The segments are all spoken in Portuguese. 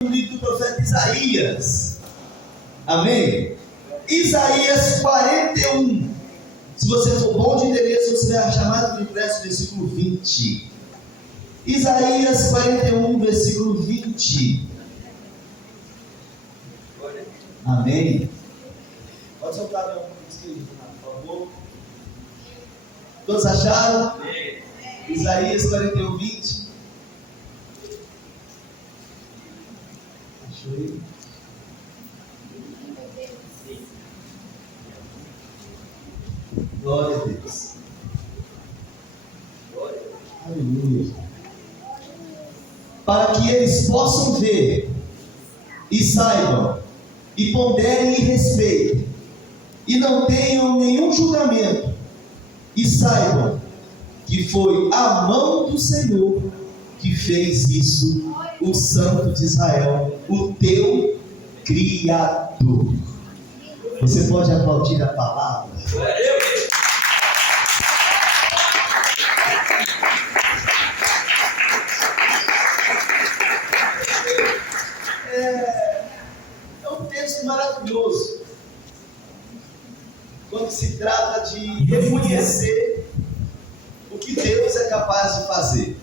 no livro do profeta Isaías. Amém? Isaías 41. Se você for bom de endereço, você vai achar mais do impresso, versículo 20. Isaías 41, versículo 20. Amém? Pode soltar meu escrito, por favor. Todos acharam? Amém. Isaías 41, 20. Achou aí? Glória a Deus. Aleluia. Para que eles possam ver e saibam e ponderem e respeitem e não tenham nenhum julgamento e saibam que foi a mão do Senhor que fez isso, o Santo de Israel, o teu Criador. Você pode aplaudir a palavra? É um texto maravilhoso quando se trata de reconhecer o que Deus é capaz de fazer.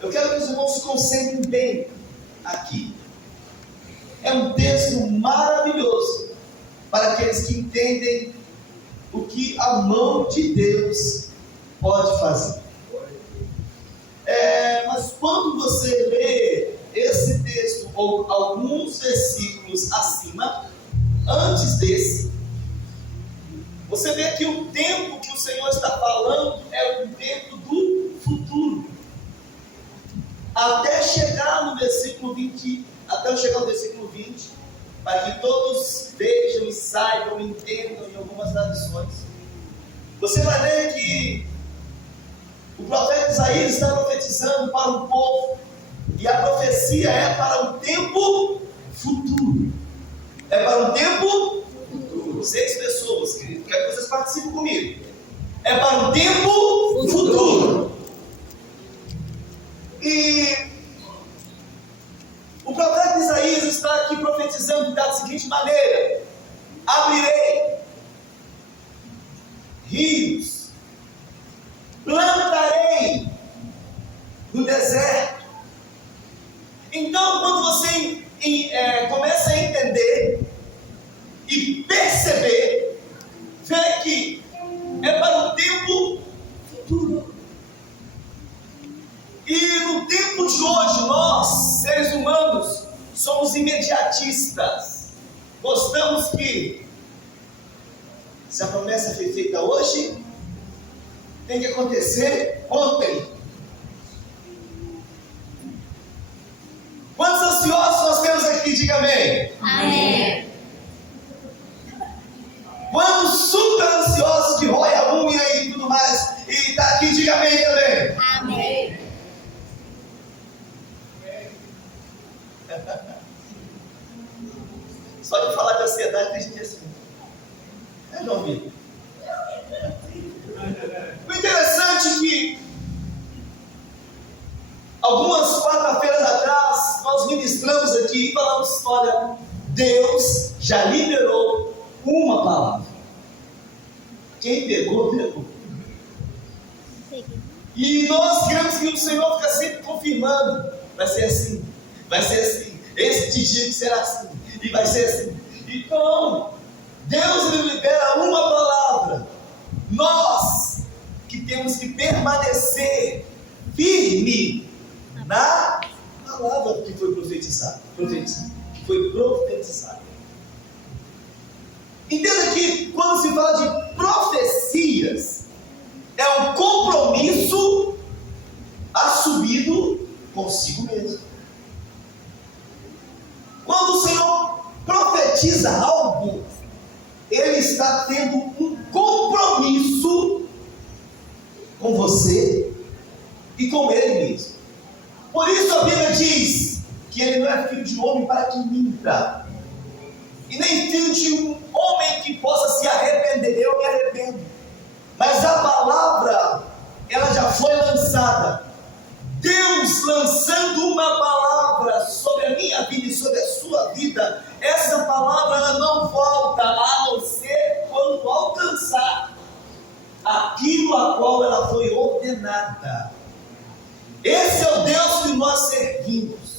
Eu quero que os irmãos se concentrem bem aqui. É um texto maravilhoso para aqueles que entendem o que a mão de Deus pode fazer. Mas quando você lê esse texto ou alguns versículos acima, antes desse, você vê que o tempo que o Senhor está falando é o tempo do futuro. Até chegar no versículo 20, para que todos vejam e saibam, entendam em algumas tradições, você vai ver que o profeta Isaías está profetizando para o povo, e a profecia é para um tempo futuro. É para um tempo futuro. 6 pessoas, querido, quero que vocês participem comigo. É para um tempo futuro. E o profeta Isaías está aqui profetizando da seguinte maneira: abrirei rios, plantarei no deserto. Então, quando você começa a entender e perceber, vê que é para um tempo futuro. E no tempo de hoje, nós, seres humanos, somos imediatistas. Gostamos que, se a promessa foi feita hoje, tem que acontecer ontem. Quantos ansiosos nós temos aqui? Diga amém. Amém. Quantos super ansiosos que rói a unha e tudo mais, e está aqui? Diga amém também. Amém. Só de falar de ansiedade tem gente assim. João Vitor? O interessante é que algumas quarta-feiras atrás nós ministramos aqui e falamos: olha, Deus já liberou uma palavra. Quem pegou, pegou. E nós queremos que o Senhor fique sempre confirmando: vai ser assim, vai ser assim, este dia que será assim, e vai ser assim. Então, Deus lhe libera uma palavra. Nós que temos que permanecer firme na palavra que foi profetizada. Entenda que quando se fala de profecias, é um compromisso assumido consigo mesmo. Quando o Senhor profetiza algo, Ele está tendo um compromisso com você e com Ele mesmo. Por isso a Bíblia diz que Ele não é filho de homem para que minta, e nem filho de um homem que possa se arrepender. Eu me arrependo, mas a palavra, ela já foi lançada, Deus lançando uma palavra sobre a minha vida e sobre a sua vida, essa palavra ela não volta a não ser quando alcançar aquilo a qual ela foi ordenada. Esse é o Deus que nós servimos.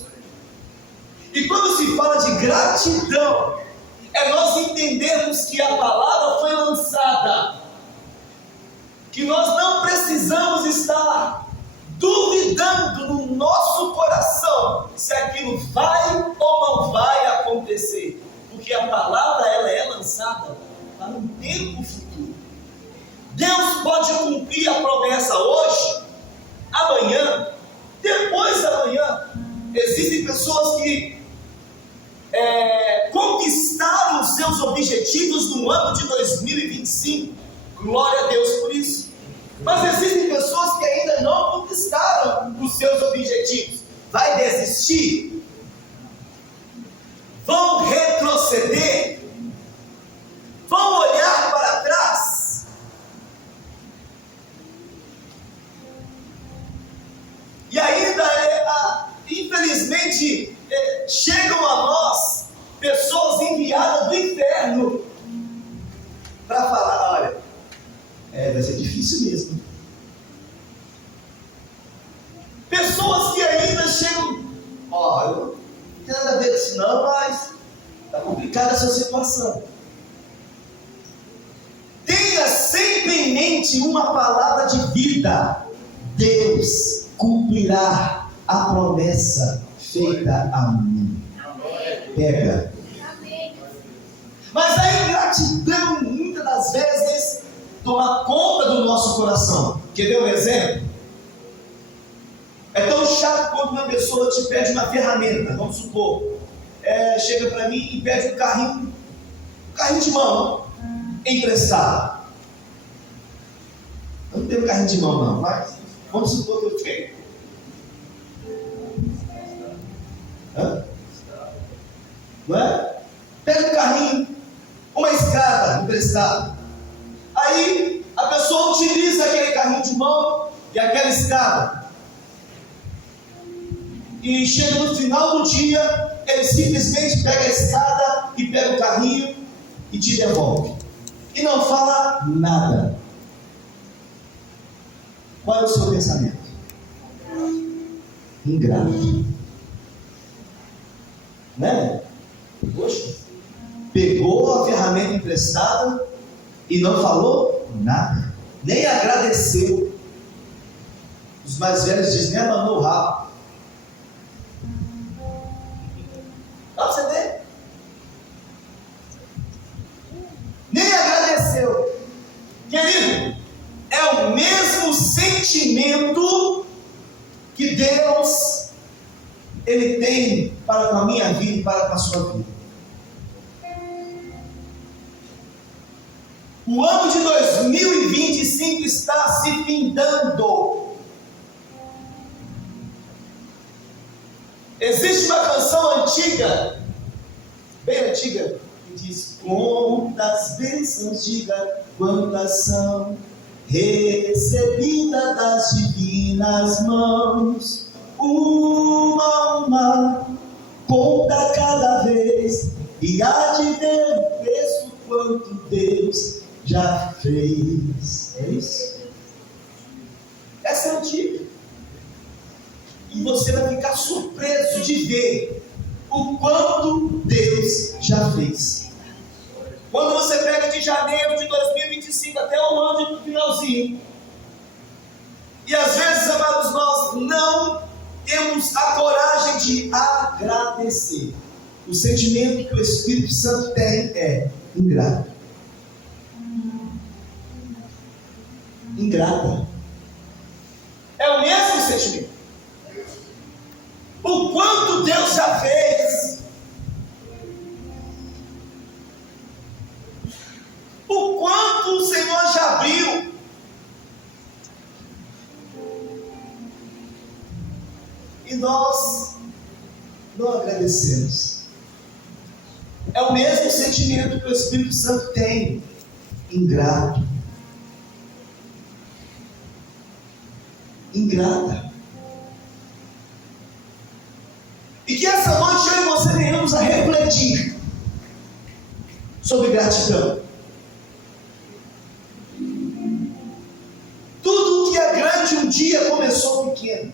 E quando se fala de gratidão, é nós entendermos que a palavra foi lançada, que nós não precisamos estar duvidando no nosso coração se aquilo vai ou não vai acontecer, porque a palavra ela é lançada para um tempo futuro. Deus pode cumprir a promessa hoje, amanhã, depois da manhã. Existem pessoas que conquistaram os seus objetivos no ano de 2025, glória a Deus por isso. Mas existem pessoas que ainda não conquistaram os seus objetivos. Vai desistir? Vão retroceder? Vão olhar para trás? E ainda, infelizmente, chegam a nós pessoas enviadas do inferno para falar: olha, vai ser difícil mesmo. Pessoas que ainda chegam: ó, eu não tenho nada a ver com isso não, mas está complicada essa situação. Tenha sempre em mente uma palavra de vida: Deus cumprirá a promessa feita a mim. Pega. Mas a ingratidão, muitas das vezes, toma conta do nosso coração. Quer ver um exemplo? É tão chato quando uma pessoa te pede uma ferramenta. Vamos supor, chega para mim e pede um carrinho de mão emprestado. Eu não tenho carrinho de mão não, mas vamos supor que eu tenho. Não é? Pega um carrinho, uma escada emprestada. Aí a pessoa utiliza aquele carrinho de mão e aquela escada. E chega no final do dia, ele simplesmente pega a escada e pega o carrinho e te devolve. E não fala nada. Qual é o seu pensamento? Ingrato. Né? Poxa, pegou a ferramenta emprestada e não falou nada, nem agradeceu. Os mais velhos dizem: nem abanou o rabo. Dá para você ver? Nem agradeceu. Querido, é o mesmo sentimento que Deus Ele tem para com a minha vida e para com a sua vida. O ano de 2025 está se findando. Existe uma canção antiga, bem antiga, que diz: quantas bênçãos, diga quantas são recebidas das divinas mãos. Uma, conta cada vez, e há de ver o preço quanto Deus já fez. É isso? Essa é antiga. E você vai ficar surpreso de ver o quanto Deus já fez. Quando você pega de janeiro de 2025 até o ano do finalzinho, e às vezes, amados, nós não temos a coragem de agradecer. O sentimento que o Espírito Santo tem é ingrato. Ingrata. É o mesmo sentimento. O quanto Deus já fez. O quanto o Senhor já abriu. E nós não agradecemos. É o mesmo sentimento que o Espírito Santo tem. Ingrato. Ingrata. E que essa noite eu e você venhamos a refletir sobre gratidão. Tudo que é grande um dia começou pequeno.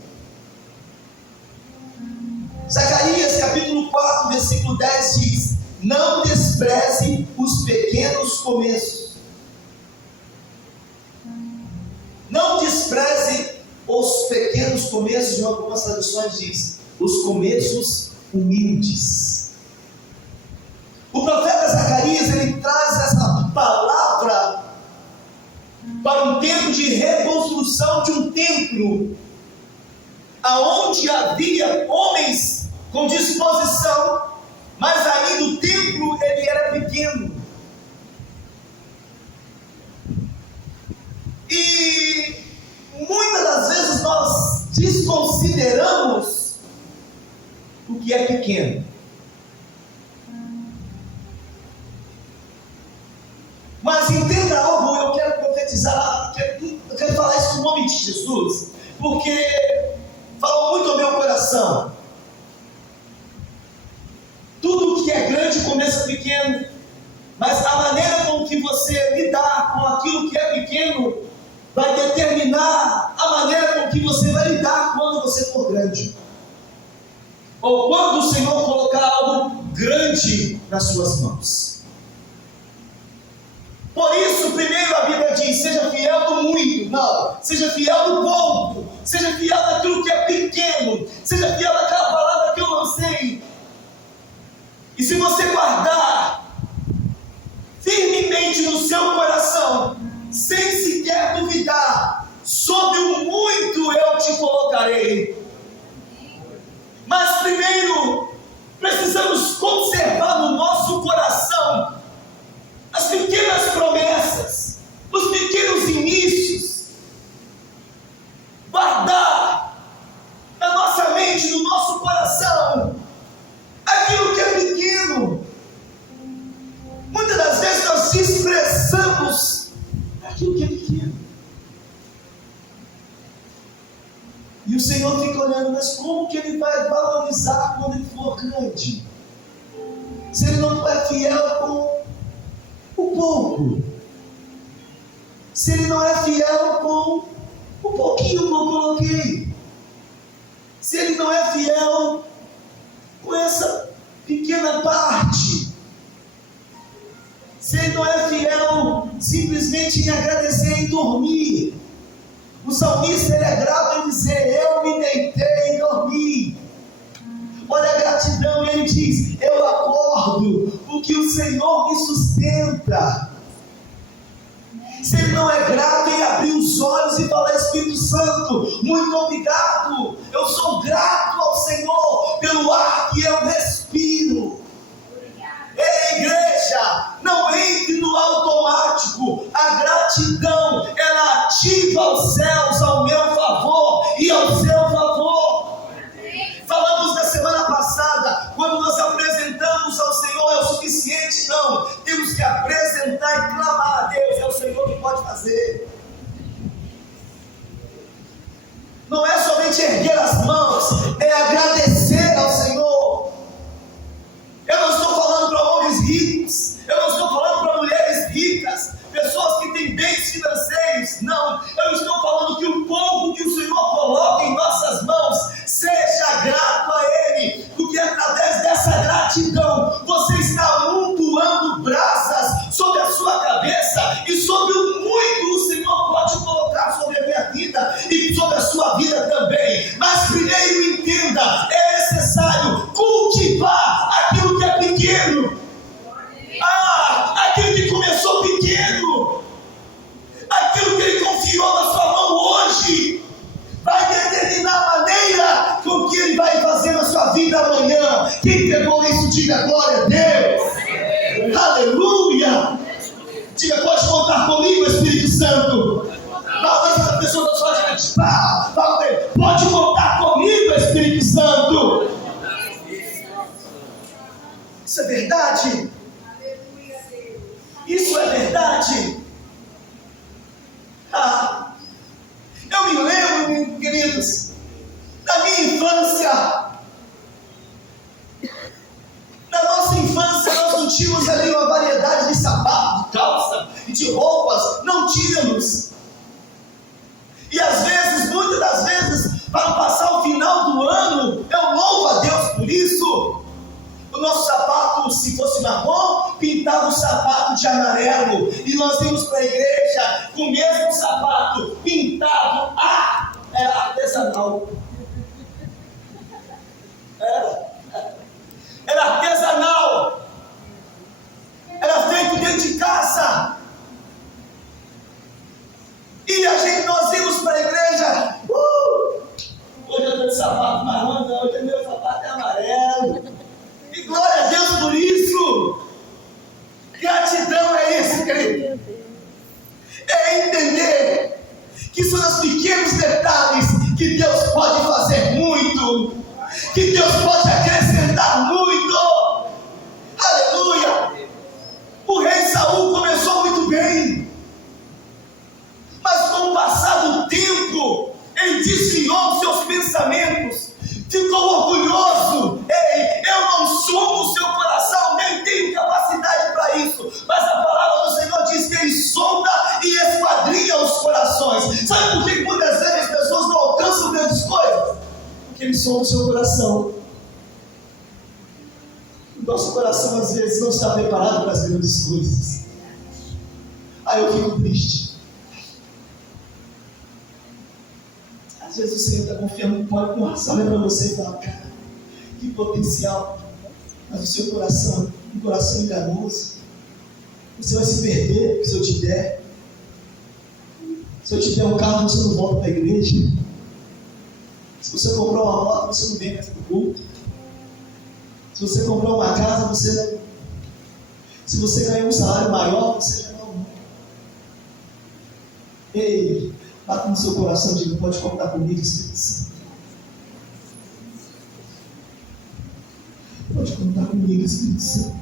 Zacarias capítulo 4, versículo 10 diz: não despreze os pequenos começos. Não despreze os pequenos começos, de algumas traduções diz, os começos humildes. O profeta Zacarias, ele traz essa palavra para um tempo de reconstrução de um templo, aonde havia homens com disposição, mas ainda o templo ele era pequeno. E muitas das vezes nós desconsideramos o que é pequeno. Mas entenda algo, eu quero profetizar, eu quero falar isso no nome de Jesus, porque falou muito ao meu coração. Tudo que é grande começa pequeno, mas a maneira com que você lidar com aquilo que é pequeno vai determinar a maneira com que você vai lidar quando você for grande, ou quando o Senhor colocar algo grande nas suas mãos. Por isso, primeiro a Bíblia diz: seja fiel do muito, não, seja fiel do pouco, seja fiel daquilo que é pequeno, seja fiel daquela palavra que eu lancei. E se você guardar firmemente no seu coração, sem sequer duvidar, sobre o muito eu te colocarei. Mas primeiro, precisamos conservar no nosso coração as pequenas promessas, os pequenos inícios, guardar na nossa mente, no nosso coração, aquilo que é pequeno. Muitas das vezes nós desprezamos aquilo que é pequeno. E o Senhor fica olhando, mas como que Ele vai valorizar quando Ele for grande? Se Ele não é fiel com o pouco, se Ele não é fiel com o pouquinho que eu coloquei, se Ele não é fiel com essa pequena parte, se Ele não é fiel simplesmente em agradecer e dormir. O salmista, ele é grato em dizer: eu me deitei e dormi. Olha a gratidão, ele diz: eu acordo porque o Senhor me sustenta. Se ele não é grato em abrir os olhos e falar: Espírito Santo, muito obrigado, eu sou grato ao Senhor pelo ar que eu respiro. Ei, igreja, não entre no automático. A gratidão, ela ativa os céus ao meu favor e ao seu favor. Falamos na semana passada, quando nós apresentamos ao Senhor, é o suficiente? Não, temos que apresentar e clamar a Deus. É o Senhor que pode fazer. Não é somente erguer as mãos, é agradecer ao Senhor. Eu não estou falando para homens ricos, eu não estou falando para mulheres ricas, pessoas que têm bens financeiros, não. Eu estou falando que o pouco que o Senhor coloca em nossas mãos, seja grato a Ele, porque através dessa gratidão, você está amontoando brasas sobre a sua cabeça, e sobre o muito o Senhor pode colocar sobre a minha vida, e sobre a sua vida também. Mas primeiro entenda, é necessário cultivar aquilo que é pequeno. Aquilo que começou pequeno, aquilo que Ele confiou na sua mão hoje, vai determinar a maneira com que Ele vai fazer na sua vida amanhã. Quem pegou isso, diga glória a Deus. Aleluia. Diga: pode contar comigo, Espírito Santo. Talvez essa pessoa não só acreditar, pode contar comigo, Espírito Santo. Isso é verdade? Isso é verdade? Eu me lembro, queridos, da minha infância, tínhamos ali uma variedade de sapatos, de calça e de roupas, não tínhamos. E às vezes, muitas das vezes, para passar o final do ano, eu louvo a Deus por isso. O nosso sapato, se fosse marrom, pintava o sapato de amarelo. E nós íamos para a igreja com o mesmo sapato pintado. Era artesanal. Era artesanal. Era feito dentro de casa. E nós íamos para a igreja. Hoje eu estou de sapato marrom, não, hoje meu sapato é amarelo. E glória a Deus por isso. Gratidão é isso, querido. É entender que são os pequenos detalhes que Deus pode fazer muito, que Deus pode acrescentar muito. Aleluia. O rei Saul começou muito bem, mas com o passar do tempo, ele desviou seus pensamentos, ficou orgulhoso. Ei, eu não sumo o seu coração, nem tenho capacidade para isso, mas a palavra do Senhor diz que ele sonda e esquadrinha os corações. Sabe por que muitas vezes as pessoas não alcançam grandes coisas? Porque ele sonda o seu coração. O nosso coração às vezes não está preparado para as grandes coisas. Aí eu fico triste. Às vezes o Senhor está confiando no pó, olha para você e fala, cara, que potencial. Mas o seu coração, um coração enganoso. Você vai se perder se eu te der. Se eu te der um carro, você não volta para a igreja. Se você comprar uma moto, você não vem mais para o culto. Se você comprar uma casa, você não. Se você ganhar um salário maior, você já não. Ei, bata no seu coração e diga, pode contar comigo, Espírito Santo. Pode contar comigo, Espírito Santo.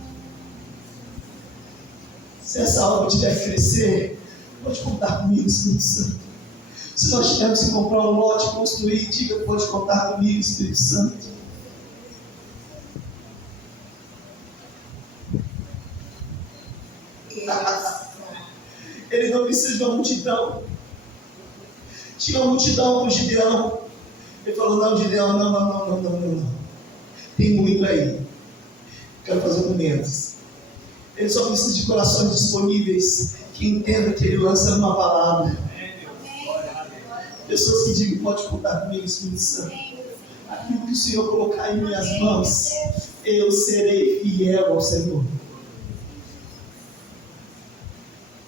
Se essa obra tiver que crescer, pode contar comigo, Espírito Santo. Se nós tivermos que comprar um lote, construir, diga, pode contar comigo, Espírito Santo. Ele não precisa de uma multidão. Tinha uma multidão com Gideão. Ele falou, não, Gideão, não. Tem muito aí. Quero fazer com menos. Ele só precisa de corações disponíveis, que entendam que ele lança uma palavra. Pessoas que digam, pode contar comigo, Espírito Santo. Aquilo que o Senhor colocar em minhas mãos, eu serei fiel ao Senhor.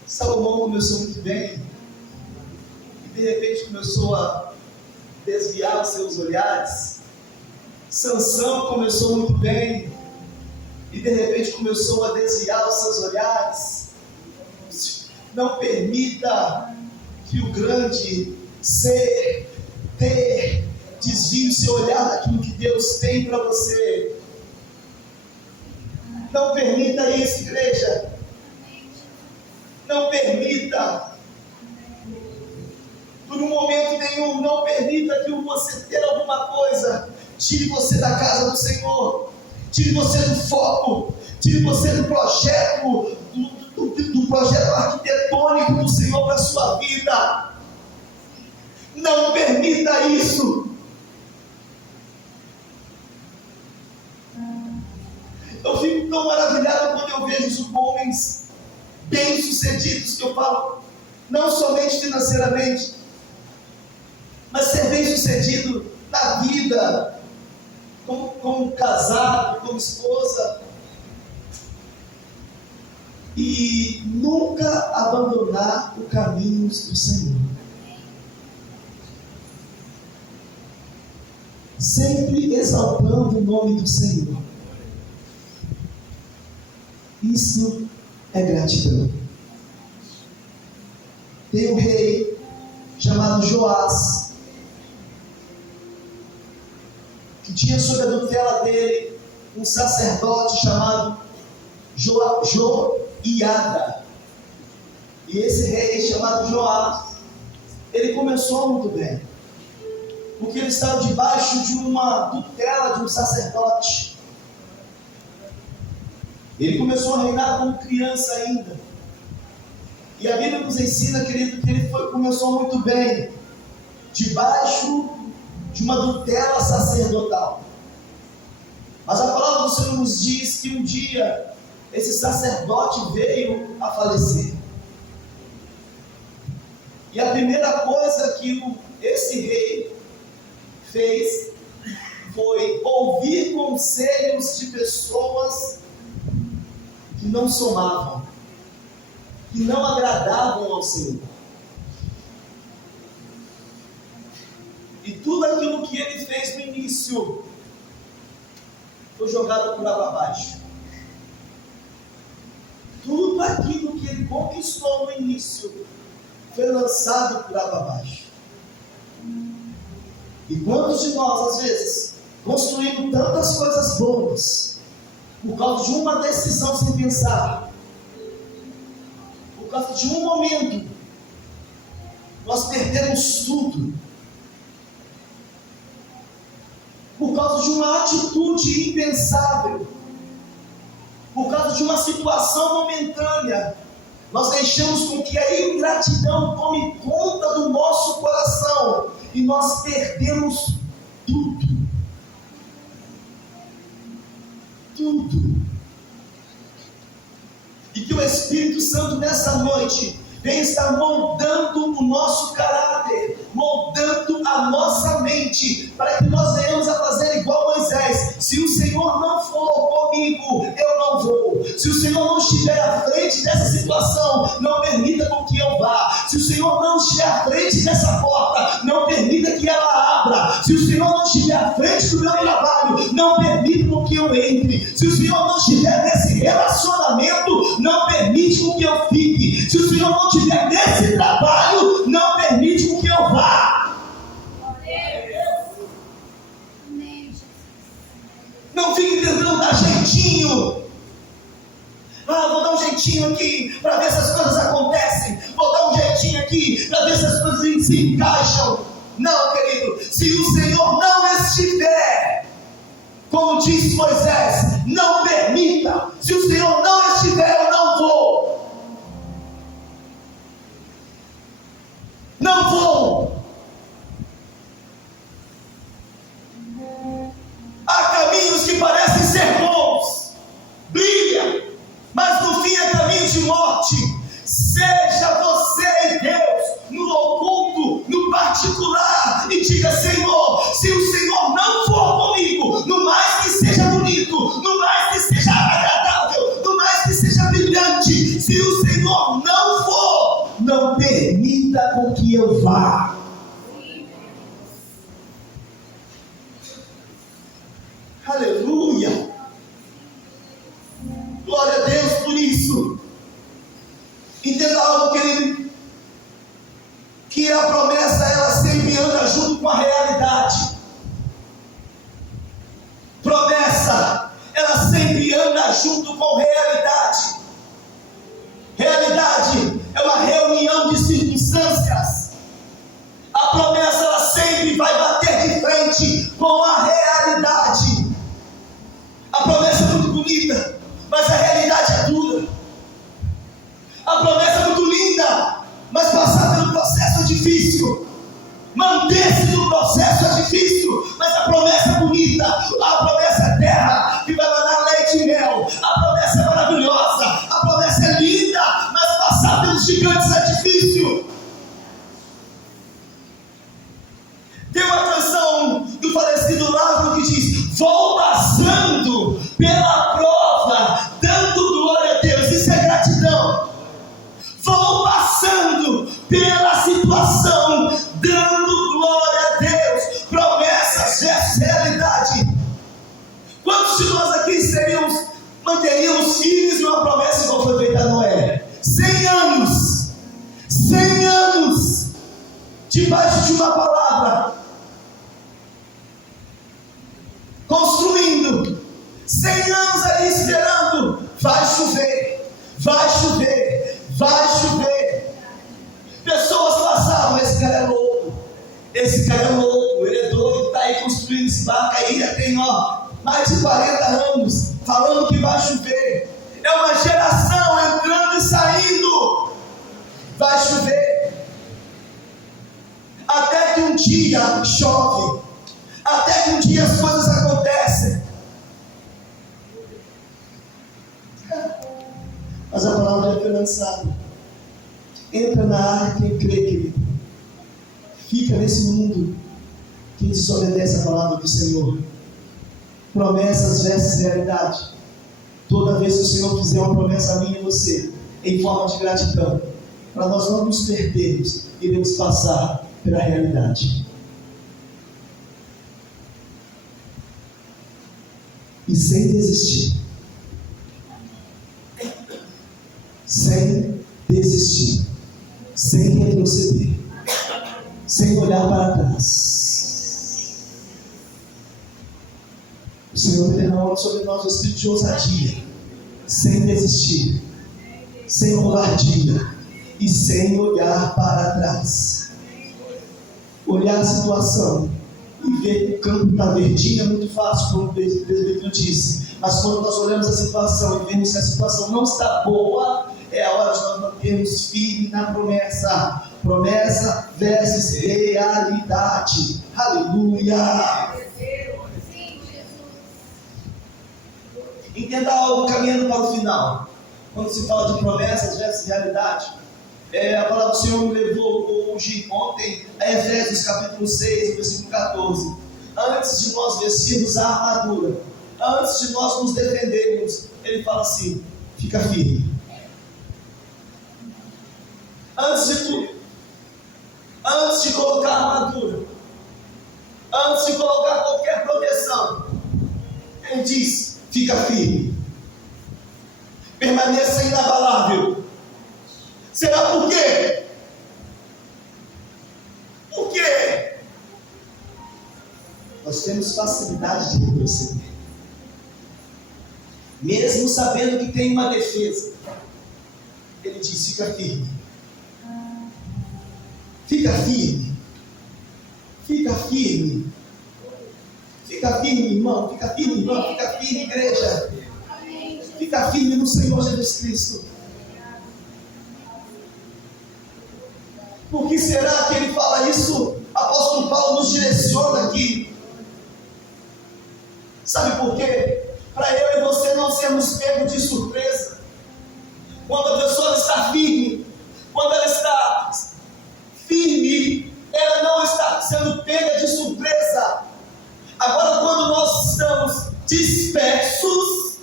Salomão começou muito bem, e de repente começou a desviar os seus olhares. Sansão começou muito bem, e de repente começou a desviar os seus olhares. Não permita que o grande ser, ter, desvie o seu olhar daquilo que Deus tem para você. Não permita isso, igreja. Não permita, por um momento nenhum, não permita que você ter alguma coisa tire você da casa do Senhor, tire você do foco, tire você do projeto, do projeto arquitetônico do Senhor para a sua vida. Não permita isso. Eu fico tão maravilhado quando eu vejo os homens bem-sucedidos, que eu falo, não somente financeiramente, mas ser bem-sucedido na vida, como casado, como esposa, e nunca abandonar o caminho do Senhor. Sempre exaltando o nome do Senhor. Isso é gratidão. Tem um rei chamado Joás, que tinha sob a tutela dele um sacerdote chamado Joiada. E esse rei chamado Joás, ele começou muito bem, porque ele estava debaixo de uma tutela de um sacerdote. Ele começou a reinar como criança ainda. E a Bíblia nos ensina, querido, que ele começou muito bem, debaixo de uma tutela sacerdotal. Mas a palavra do Senhor nos diz que um dia esse sacerdote veio a falecer. E a primeira coisa que esse rei fez foi ouvir conselhos de pessoas que não somavam, que não agradavam ao Senhor. E tudo aquilo que ele fez no início foi jogado por água abaixo. Tudo aquilo que ele conquistou no início foi lançado por água abaixo. E quantos de nós, às vezes, construímos tantas coisas boas por causa de uma decisão sem pensar, por causa de um momento, nós perdemos tudo, por causa de uma atitude impensável, por causa de uma situação momentânea, nós deixamos com que a ingratidão tome conta do nosso coração e nós perdemos tudo. Tudo. E que o Espírito Santo nessa noite venha estar moldando o nosso caráter, moldando a nossa mente, para que nós venhamos a fazer igual Moisés. Se o Senhor não for comigo, eu não vou. Se o Senhor não estiver à frente dessa situação, não permita com que eu vá. Se o Senhor não estiver à frente dessa porta, não permita que ela abra. Se o Senhor não estiver à frente do meu trabalho, não permita com que eu entre. Se o Senhor não estiver nesse relacionamento, não permite com que eu fique. Se o Senhor não estiver nesse trabalho, não permite com que eu vá. Não fique tentando dar jeitinho. Vou dar um jeitinho aqui para ver se as coisas acontecem. Vou dar um jeitinho aqui para ver se as coisas se encaixam. Não, querido, se o Senhor não estiver, como disse Moisés, não permita. Se o Senhor não estiver, eu não vou. Não vou. Há caminhos que parecem ser bons, brilha, mas no fim é caminho de morte. Seja você e Deus no oculto, no particular, e diga: Senhor, se o Senhor não for comigo, no mais que seja bonito, no mais que seja agradável, no mais que seja brilhante, se o Senhor não for, não permita com que eu vá. Aleluia! Glória a Deus por isso. Entenda algo, querido, que a promessa, ela sempre anda junto com a realidade. Promessa, ela sempre anda junto com realidade. Realidade é uma reunião de circunstâncias. A promessa, ela sempre vai bater de frente com a realidade. A promessa é muito bonita, mas a realidade é dura. A promessa é muito linda, mas passar pelo processo é difícil. Manter-se no processo é difícil, mas a promessa é bonita. A promessa é terra, que vai mandar leite e mel. A promessa é maravilhosa, a promessa é linda, mas passar pelos gigantes é difícil. Tem uma canção do falecido Lázaro que diz: vou passando pela prova, dando glória a Deus. Isso é gratidão. Vou passando pela situação, dando glória a Deus. Promessas versus realidade. Quantos de nós aqui manteríamos firmes em uma promessa igual foi feita a Noé? 100 anos. 100 anos. Debaixo de uma palavra. Construindo. 100 anos ali esperando. Vai chover. Vai chover. Vai chover. Pessoas passavam: esse cara é louco, esse cara é louco, ele é doido, está aí construindo esse barco aí, já tem mais de 40 anos, falando que vai chover. dia chove, até que um dia as coisas acontecem. Mas a palavra é lançada. Entra na arca quem crê, querido. Fica nesse mundo quem desobedece a palavra do Senhor. Promessas versus realidade. Toda vez que o Senhor fizer uma promessa a mim e você, em forma de gratidão, para nós não nos perdermos, iremos passar pela realidade. E sem desistir. Sem desistir. Sem retroceder. Sem olhar para trás. O Senhor derramou sobre nós o espírito de ousadia. Sem desistir. Sem covardia. E sem olhar para trás. Olhar a situação e ver que o campo está verdinho é muito fácil, como o presbítero disse. Mas quando nós olhamos a situação e vemos que a situação não está boa, é a hora de nós mantermos firme na promessa. Promessa versus realidade. Aleluia! Entenda algo caminhando para o final. Quando se fala de promessas versus realidade, a palavra do Senhor me levou hoje, ontem, a Efésios capítulo 6, versículo 14. Antes de nós vestirmos a armadura, antes de nós nos defendermos, ele fala assim: fica firme. Antes de tudo, antes de colocar a armadura, antes de colocar qualquer proteção, ele diz: fica firme, permaneça inabalável. Será por quê? Por quê? Nós temos facilidade de retroceder, mesmo sabendo que tem uma defesa. Ele diz: fica firme. Fica firme. Fica firme. Fica firme, irmão. Fica firme, irmão. Fica firme, igreja. Fica firme no Senhor Jesus Cristo. Por que será que ele fala isso? Apóstolo Paulo nos direciona aqui. Sabe por quê? Para eu e você não sermos pegos de surpresa. Quando a pessoa está firme, quando ela está firme, ela não está sendo pega de surpresa. Agora, quando nós estamos dispersos,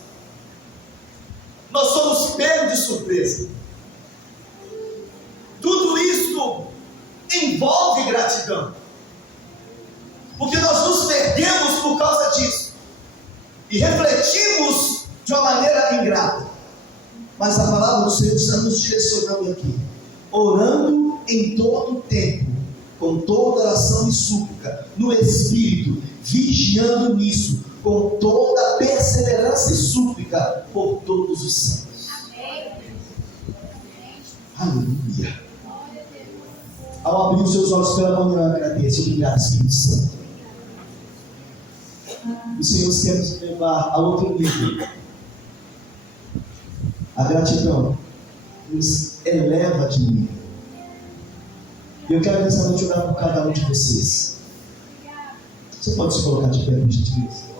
nós somos pegos de surpresa. Tudo isso envolve gratidão, porque nós nos perdemos por causa disso e refletimos de uma maneira ingrata. Mas a palavra do Senhor está nos direcionando aqui: orando em todo o tempo, com toda oração e súplica, no Espírito, vigiando nisso, com toda perseverança e súplica por todos os santos. Aleluia. Ao abrir os seus olhos pela manhã, agradeça. Obrigado, Espírito Santo. O Senhor quer nos levar a outro nível. A gratidão nos eleva de nível. Eu quero nessa noite orar por cada um de vocês. Você pode se colocar de pé, por gentileza?